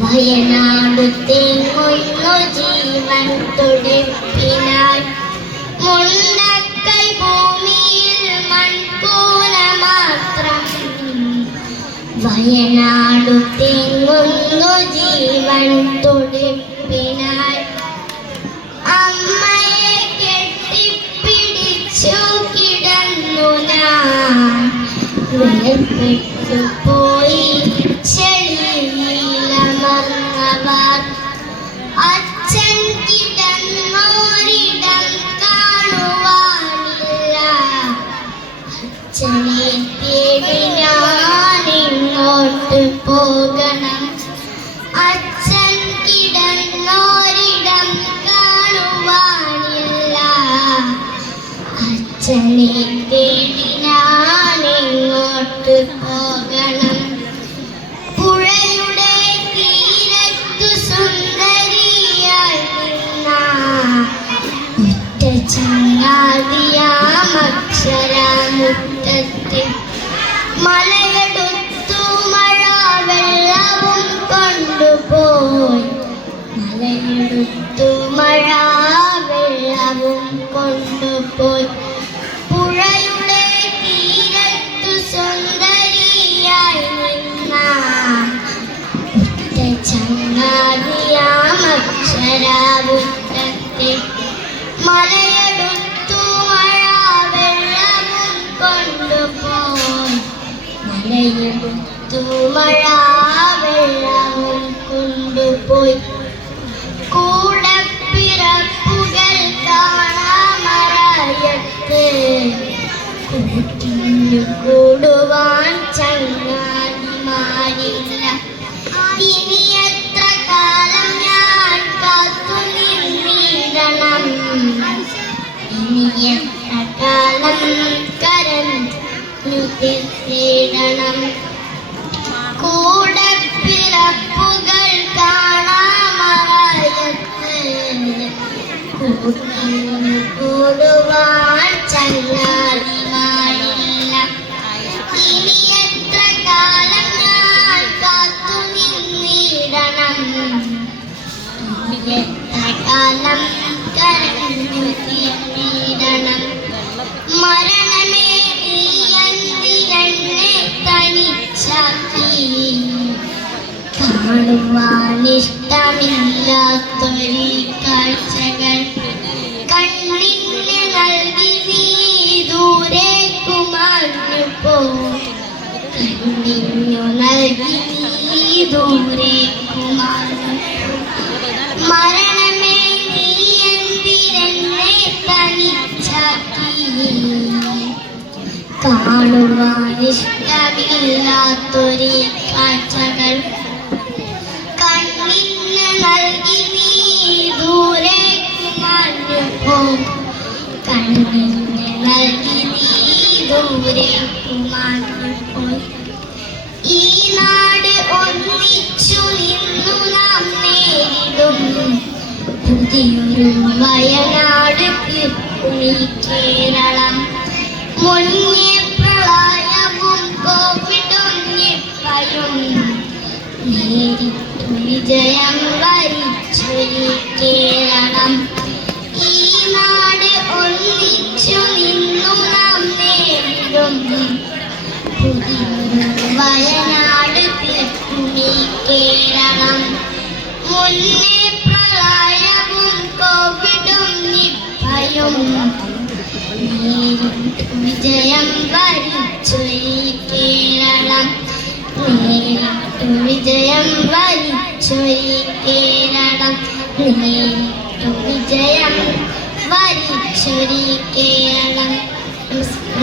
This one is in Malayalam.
വയനാട് തേങ്ങുന്നു ജീവൻ തുടിപ്പിനായി മുണ്ടക്കൈ ഭൂമിയിൽ മൺകൂന മാത്രം. വയനാട് തേങ്ങുന്നു ജീവൻ തുടിപ്പിനായി അമ്മയെ കെട്ടിപ്പിടിച്ചു കിടന്നു ഞാൻ. വേർപെട്ടു പോയി ചെളിയിലമർന്നവർ അച്ഛൻ കിടന്നോരിടം കാണുവാനില്ല. അച്ഛനെ തേടി ഞാനിങ്ങോട്ട് പോകണം. അച്ഛൻ കിടന്നോരിടം കാണുവാനില്ല. അച്ഛനെ തേടി ഞാനിങ്ങോട്ട് പോകണം. പുഴയുടെ തീരത്തു സുന്ദരിയായി നിന്ന ഒറ്റ ചങ്ങാതിയാമക്ഷരമുറ്റത്ത് മലയെടുത്തു മഴ വെള്ളവും കൊണ്ടുപോയി. മലയെടുത്തു മഴ വെള്ളവും കൊണ്ടുപോയി. പുഴയുടെ തീരത്തു സുന്ദരിയായി നിന്ന ഒറ്റ ചങ്ങാതിയാമക്ഷരമുറ്റത്ത് മലയെടുത്തു മഴ വെള്ളവും കൊണ്ടുപോയി. മലയെടുത്തു മഴ വെള്ളവും കൊണ്ടുപോയി. കൂടപ്പിറപ്പുകൾ കാണാമറയത്ത് കൂട്ടിനു കൂടുവാൻ ചങ്ങാതിമാരില്ല. ഇനി എത്ര കാലം ഞാൻ കാത്തു നിന്നിടണം. ഇനി എത്ര കാലം കരഞ്ഞു തീർത്തിടണം. കൂടപ്പിറപ്പുകൾ കാണാമറയത്ത് കൂട്ടിനു കൂടുവാൻ ചങ്ങാതിമാരില്ല. ഇനി എത്ര കാലം ഞാൻ കാത്തു നിന്നിടണം. ഇനി എത്ര കാലം കരഞ്ഞു തീർത്തിടണം. മരണമേ നീ എന്തിനെന്നെ തനിച്ചാക്കി. കാണുവാനിഷ്ടമില്ലാത്തൊരു കാഴ്ചകൾ കണ്ണിന് നൽകി നീ ദൂരേക്കു മാഞ്ഞു പോ. കണ്ണിനു നൽകി നീ ദൂരേക്കു മാഞ്ഞു പോ. മരണമേ നീ എന്തിനെന്നെ തനിച്ചാക്കി. കാണുവാനിഷ്ടമില്ലാത്തൊരു കാഴ്ചകൾ കണ്ണിന് നൽകി നീ ദൂരേക്കു മാഞ്ഞു പോ. കണ്ണിന് നൽകി നീ ദൂരേക്കു മാഞ്ഞു പോയി. ഈ നാട് ഒന്നിച്ചു നിന്നു നാം നേരിടും പുതിയൊരു വയനാട് ഈ കേരളം. മുന്നേ പ്രളയവും കോവിഡും നിപ്പയും നേരിട്ടു വിജയം വരിച്ചൊരു കേരളം. ഈ നാട് ഒന്നിച്ചു നിന്നു നാം നേരിടും പുതിയൊരു വയനാട് ഈ കേരളം. മുന്നേ പ്രളയവും കോവിഡും നിപ്പയും നേരിട്ടു വിജയം വരിച്ചൊരു കേരളം. നേരിട്ടു വിജയം വരിച്ചൊരു കേരളം. നേരിട്ടു വിജയം വരിച്ചൊരു കേരളം.